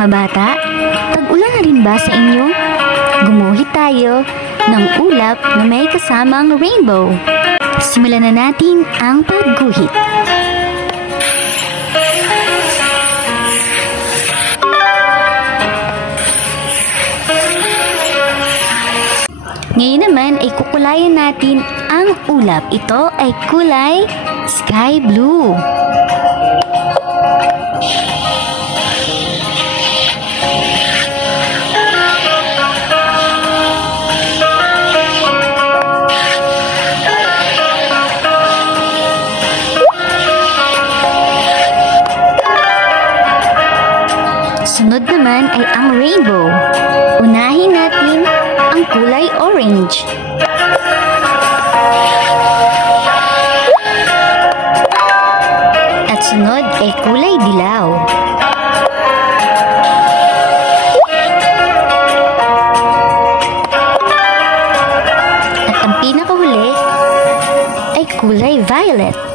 Mga bata, tag-ulan na rin ba sa inyo? Gumuhit tayo ng ulap na may kasamang rainbow. Simulan na natin ang pagguhit. Ngayon naman ay kukulayan natin ang ulap. Ito ay kulay sky blue. Sunod naman ay ang rainbow. Unahin natin ang kulay orange. At sunod ay kulay dilaw. At ang pinakahuli ay kulay violet.